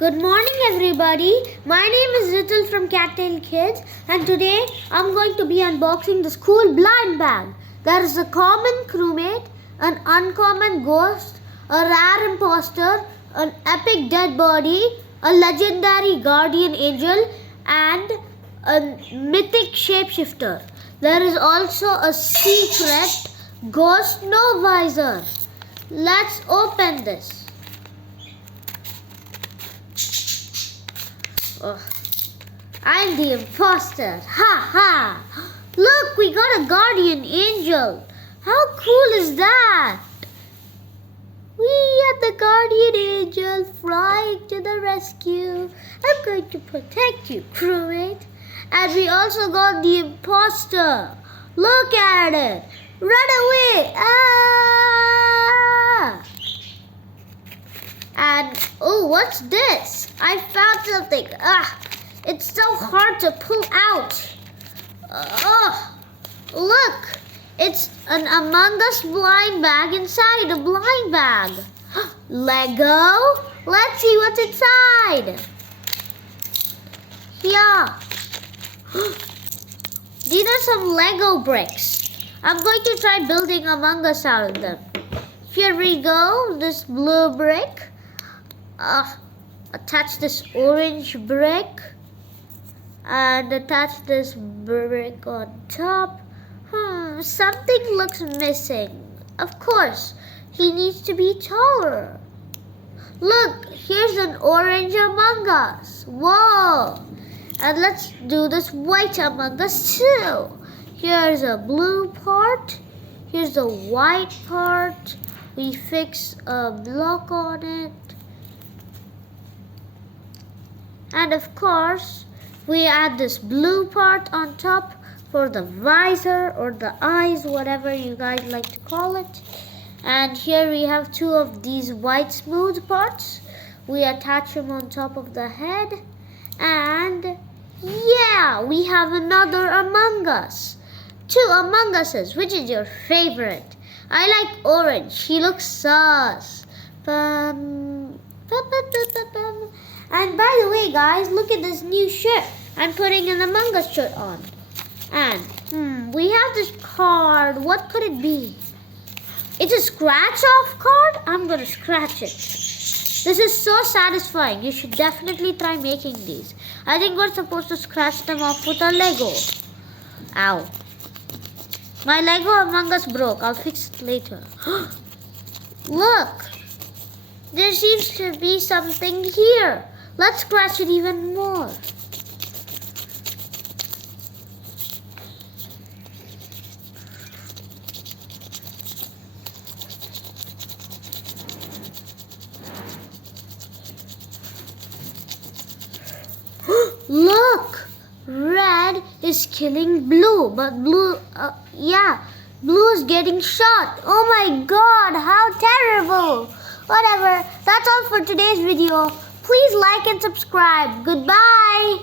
Good morning, everybody. My name is Rithul from Cattail Kids, and today I'm going to be unboxing the school blind bag. There is a common crewmate, an uncommon ghost, a rare imposter, an epic dead body, a legendary guardian angel, and a mythic shapeshifter. There is also a secret ghost no visor. Let's open this. Oh, I'm the imposter. Ha ha! Look, we got a guardian angel. How cool is that? We are the guardian angel flying to the rescue. I'm going to protect you, crewmate. And we also got the imposter. Look at it. Run away. Ah! And oh, what's this? I found something. It's so hard to pull out. Look, it's an Among Us blind bag inside a blind bag. Lego? Let's see what's inside. Yeah. These are some Lego bricks. I'm going to try building Among Us out of them. Here we go, this blue brick. Attach this orange brick and attach this brick on top. Something looks missing. Of course, he needs to be taller. Look, here's an orange Among Us. Whoa! And let's do this white Among Us too. Here's a blue part. Here's the white part. We fix a block on it. And of course, we add this blue part on top for the visor or the eyes, whatever you guys like to call it. And here we have two of these white smooth parts. We attach them on top of the head. And yeah, we have another Among Us. Two Among Uses. Which is your favorite? I like orange. He looks sus. And by the way, guys, look at this new shirt. I'm putting an Among Us shirt on. And we have this card. What could it be? It's a scratch-off card. I'm going to scratch it. This is so satisfying. You should definitely try making these. I think we're supposed to scratch them off with a Lego. Ow. My Lego Among Us broke. I'll fix it later. Look. There seems to be something here. Let's scratch it even more. Look! Red is killing blue, but blue is getting shot. Oh my god, how terrible! Whatever, that's all for today's video. Please like and subscribe. Goodbye.